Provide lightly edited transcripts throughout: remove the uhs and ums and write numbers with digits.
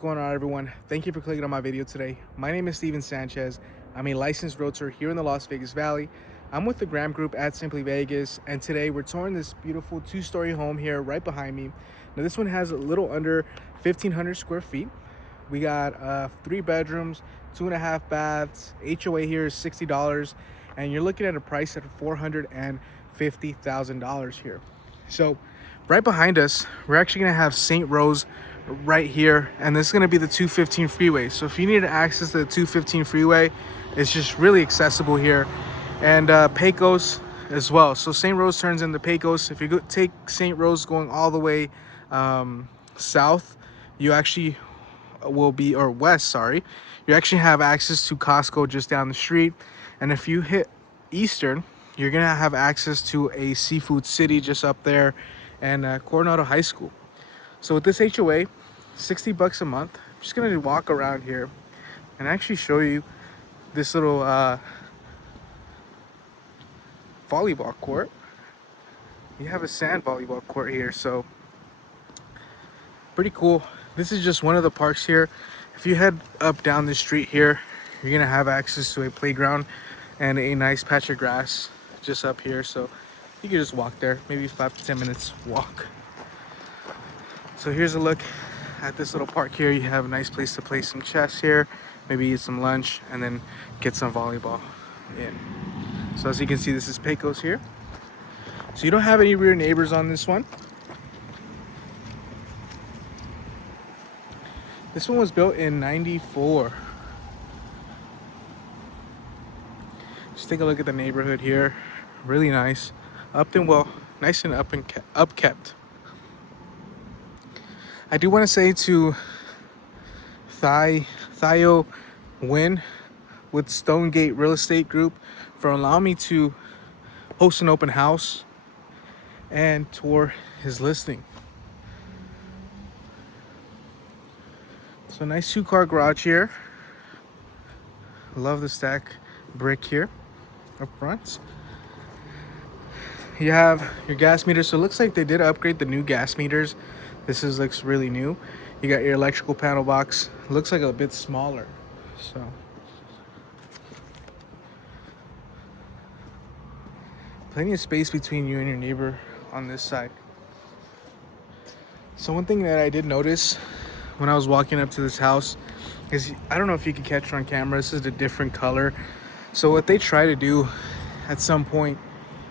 What's going on, everyone? Thank you for clicking on my video today. My name is Steven Sanchez. I'm a licensed realtor here in the Las Vegas Valley. I'm with the Graham Group at Simply Vegas, and today we're touring this beautiful two-story home here right behind me. Now this one has a little under 1,500 square feet. We got 3 bedrooms, 2.5 baths. HOA here is $60, and you're looking at a price at $450,000 here. So right behind us, we're actually gonna have St. Rose right here, and this is going to be the 215 freeway. So if you need access to the 215 freeway, it's just really accessible here. And Pecos as well. So St. Rose turns into Pecos. If you take St. Rose going all the way south, you actually will be, or west, sorry, you actually have access to Costco just down the street. And if you hit Eastern, you're gonna have access to a seafood city just up there, and Coronado High School. So with this HOA, $60 a month. I'm just gonna walk around here and actually show you this little volleyball court. You have a sand volleyball court here, so pretty cool. This is just one of the parks here. If you head up down the street here, you're gonna have access to a playground and a nice patch of grass just up here, so you can just walk there, maybe 5 to 10 minutes walk. So here's a look at this little park here. You have a nice place to play some chess here, maybe eat some lunch, and then get some volleyball in. So as you can see, this is Pecos here. So you don't have any rear neighbors on this one. This one was built in '94. Just take a look at the neighborhood here. Really nice, nice and upkept. I do want to say to Theo Wynn with Stonegate Real Estate Group for allowing me to host an open house and tour his listing. So nice 2-car garage here. Love the stack brick here up front. You have your gas meter. So it looks like they did upgrade the new gas meters. Looks really new. You got your electrical panel box. Looks like a bit smaller. So plenty of space between you and your neighbor on this side. So one thing that I did notice when I was walking up to this house is, I don't know if you can catch it on camera, this is a different color. So what they try to do at some point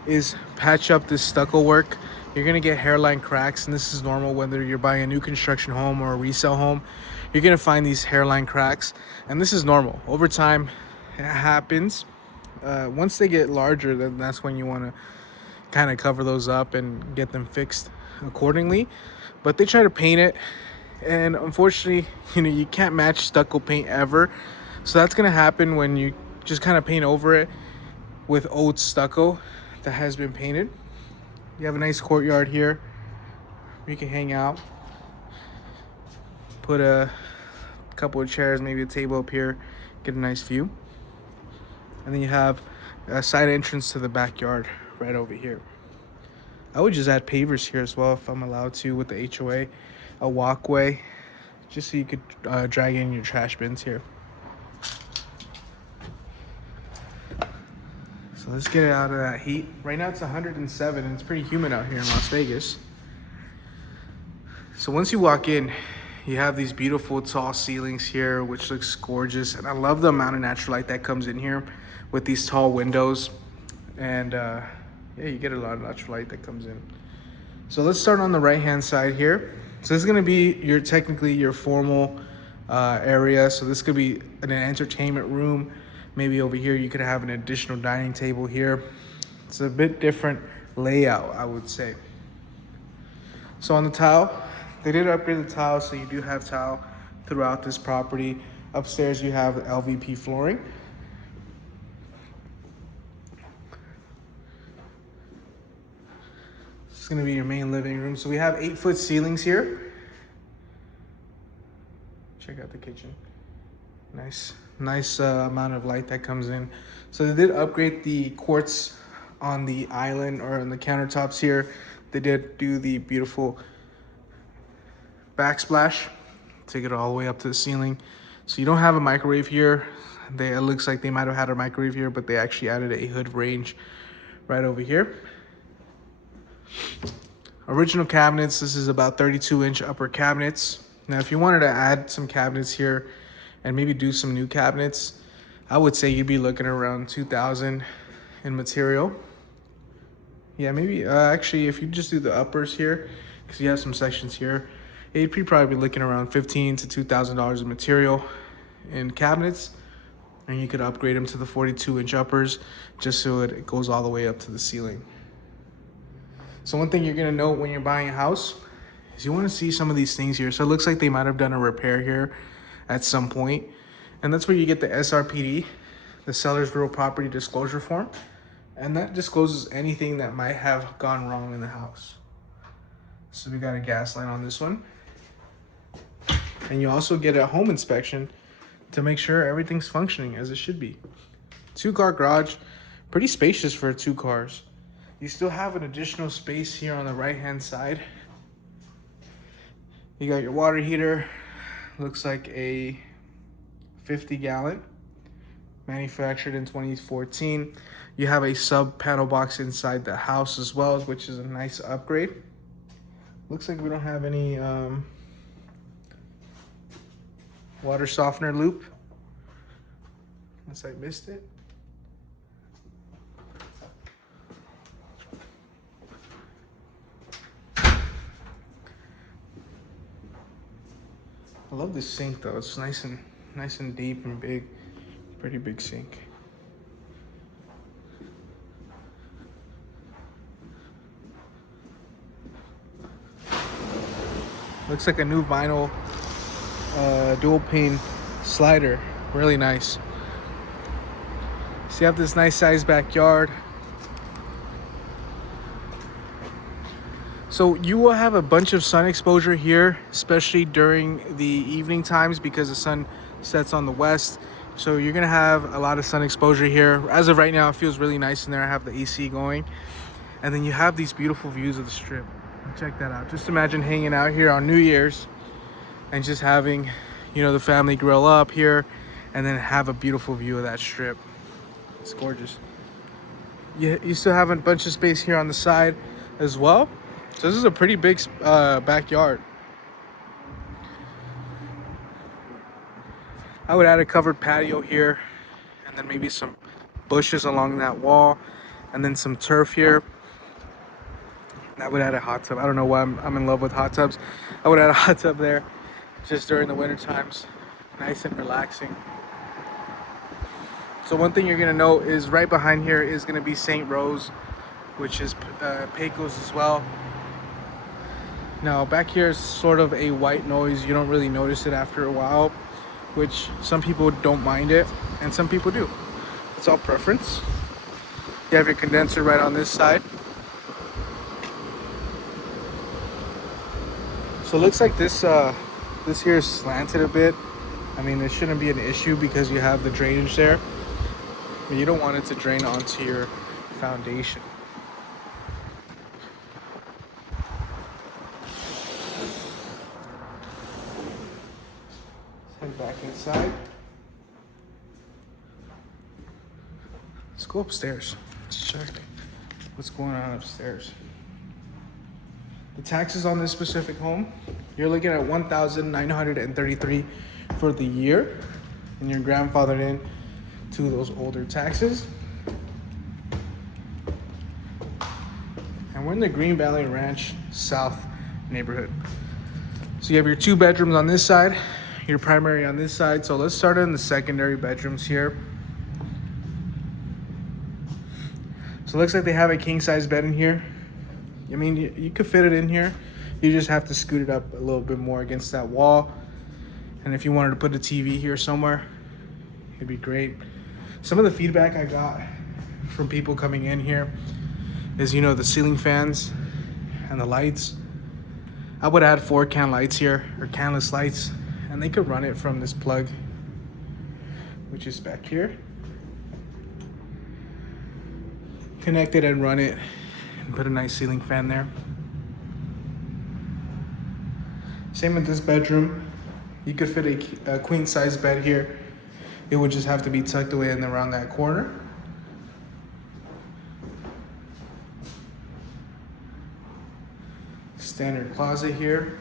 is patch up this stucco work. You're gonna get hairline cracks, and this is normal whether you're buying a new construction home or a resale home. You're gonna find these hairline cracks, and this is normal. Over time, it happens. Once they get larger, then that's when you wanna kind of cover those up and get them fixed accordingly. But they try to paint it, and unfortunately, you can't match stucco paint ever. So that's gonna happen when you just kind of paint over it with old stucco that has been painted. You have a nice courtyard here where you can hang out. Put a couple of chairs, maybe a table up here, get a nice view. And then you have a side entrance to the backyard right over here. I would just add pavers here as well if I'm allowed to with the HOA. A walkway, just so you could drag in your trash bins here. So let's get it out of that heat. Right now it's 107 and it's pretty humid out here in Las Vegas. So once you walk in, you have these beautiful tall ceilings here, which looks gorgeous. And I love the amount of natural light that comes in here with these tall windows. And yeah, you get a lot of natural light that comes in. So let's start on the right-hand side here. So this is gonna be technically your formal area. So this could be an entertainment room. Maybe over here you could have an additional dining table here. It's a bit different layout, I would say. So on the tile, they did upgrade the tile, so you do have tile throughout this property. Upstairs you have LVP flooring. This is gonna be your main living room. So we have 8-foot ceilings here. Check out the kitchen. Nice amount of light that comes in. So they did upgrade the quartz on the island or on the countertops here. They did do the beautiful backsplash take it all the way up to the ceiling. So you don't have a microwave here. It looks like they might have had a microwave here, but they actually added a hood range right over here. Original cabinets, this is about 32-inch upper cabinets. Now, if you wanted to add some cabinets here and maybe do some new cabinets, I would say you'd be looking around $2,000 in material. Yeah, maybe actually, if you just do the uppers here, because you have some sections here, you'd probably be looking around $1,500 to $2,000 in material in cabinets, and you could upgrade them to the 42-inch uppers just so it goes all the way up to the ceiling. So one thing you're gonna note when you're buying a house is you wanna see some of these things here. So it looks like they might have done a repair here at some point. And that's where you get the SRPD, the Seller's Real Property Disclosure Form. And that discloses anything that might have gone wrong in the house. So we got a gas line on this one. And you also get a home inspection to make sure everything's functioning as it should be. 2-car garage, pretty spacious for 2 cars. You still have an additional space here on the right-hand side. You got your water heater. Looks like a 50-gallon, manufactured in 2014. You have a sub panel box inside the house as well, which is a nice upgrade. Looks like we don't have any water softener loop, unless I missed it. I love this sink though. It's nice and deep and big. Pretty big sink. Looks like a new vinyl dual pane slider. Really nice. So you have this nice sized backyard. So you will have a bunch of sun exposure here, especially during the evening times because the sun sets on the west. So you're gonna have a lot of sun exposure here. As of right now, it feels really nice in there. I have the AC going. And then you have these beautiful views of the strip. Check that out. Just imagine hanging out here on New Year's and just having, you know, the family grill up here and then have a beautiful view of that strip. It's gorgeous. You still have a bunch of space here on the side as well. So this is a pretty big backyard. I would add a covered patio here and then maybe some bushes along that wall and then some turf here. I would add a hot tub. I don't know why I'm in love with hot tubs. I would add a hot tub there just during the winter times. Nice and relaxing. So one thing you're gonna know is right behind here is gonna be St. Rose, which is Pecos as well. Now back here is sort of a white noise. You don't really notice it after a while, which some people don't mind it and some people do. It's all preference. You have your condenser right on this side. So it looks like this here is slanted a bit. I mean, it shouldn't be an issue because you have the drainage there, but you don't want it to drain onto your foundation. Let's head back inside. Let's go upstairs. Let's check what's going on upstairs. The taxes on this specific home, you're looking at $1,933 for the year, and you're grandfathered in to those older taxes. And we're in the Green Valley Ranch South neighborhood. So you have your 2 bedrooms on this side, your primary on this side. So let's start in the secondary bedrooms here. So it looks like they have a king size bed in here. I mean, you could fit it in here. You just have to scoot it up a little bit more against that wall. And if you wanted to put a TV here somewhere, it'd be great. Some of the feedback I got from people coming in here is, you know, the ceiling fans and the lights. I would add 4 can lights here, or canless lights, and they could run it from this plug, which is back here. Connect it and run it. Put a nice ceiling fan there. Same with this bedroom. You could fit a queen size bed here. It would just have to be tucked away in around that corner. Standard closet here.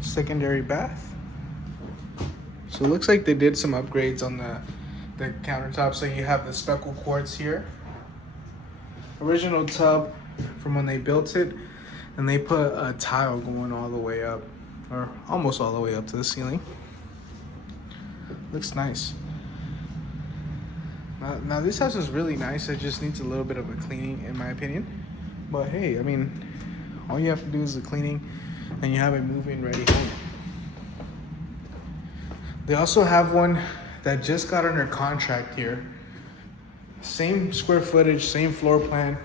Secondary bath. So it looks like they did some upgrades on the countertop. So you have the stucco quartz here. Original tub from when they built it, and they put a tile going all the way up, or almost all the way up to the ceiling. Looks nice. Now this house is really nice. It just needs a little bit of a cleaning, in my opinion. But hey, I mean, all you have to do is the cleaning, and you have a move-in ready home. They also have one that just got under contract here. Same square footage, same floor plan,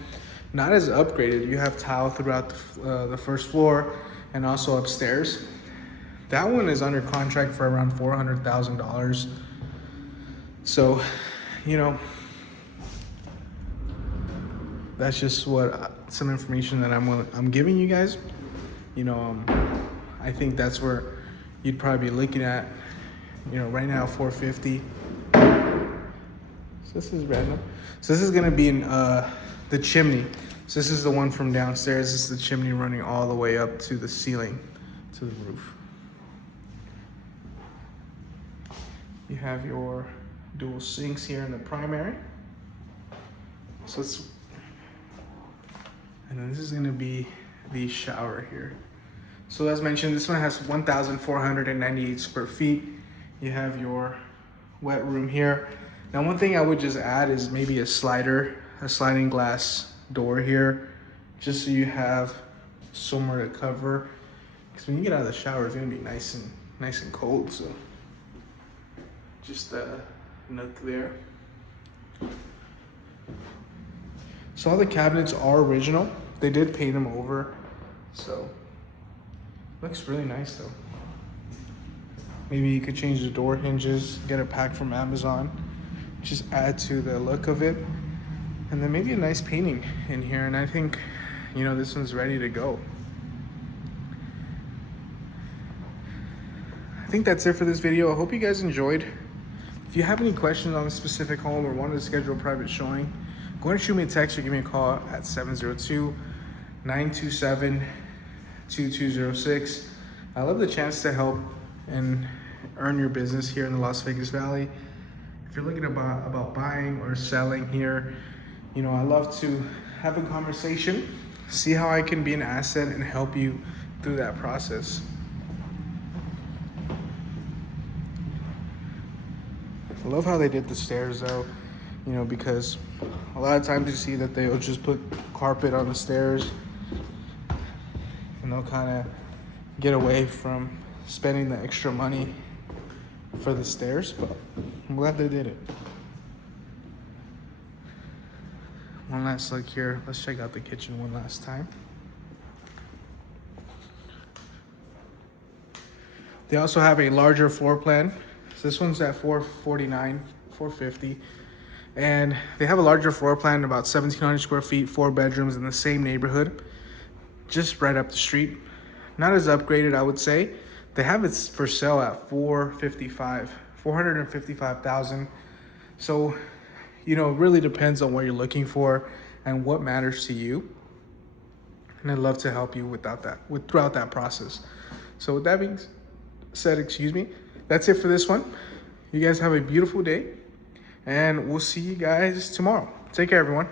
not as upgraded. You have tile throughout the first floor and also upstairs. That one is under contract for around $400,000. So, you know, that's just what some information that I'm giving you guys. You know, I think that's where you'd probably be looking at. You know, right now, $450. So this is random. So this is gonna be in the chimney. So this is the one from downstairs. This is the chimney running all the way up to the ceiling, to the roof. You have your dual sinks here in the primary. So it's, and then this is gonna be the shower here. So as mentioned, this one has 1,498 square feet. You have your wet room here. Now, one thing I would just add is maybe a sliding glass door here, just so you have somewhere to cover. Because when you get out of the shower, it's gonna be nice and cold. So just a nook there. So all the cabinets are original. They did paint them over, so looks really nice though. Maybe you could change the door hinges, get a pack from Amazon, just add to the look of it. And then maybe a nice painting in here. And I think, you know, this one's ready to go. I think that's it for this video. I hope you guys enjoyed. If you have any questions on a specific home or wanted to schedule a private showing, go ahead and shoot me a text or give me a call at 702-927-2206. I love the chance to help and earn your business here in the Las Vegas Valley. If you're looking about buying or selling here, you know, I love to have a conversation, see how I can be an asset and help you through that process. I love how they did the stairs though, you know, because a lot of times you see that they'll just put carpet on the stairs and they'll kind of get away from spending the extra money for the stairs, but I'm glad they did it. One last look here. Let's check out the kitchen one last time. They also have a larger floor plan. So this one's at $449, $450. And they have a larger floor plan, about 1,700 square feet, 4 bedrooms in the same neighborhood, just right up the street. Not as upgraded, I would say. They have it for sale at $455,000. So, you know, it really depends on what you're looking for and what matters to you. And I'd love to help you throughout that process. So with that being said, that's it for this one. You guys have a beautiful day, and we'll see you guys tomorrow. Take care, everyone.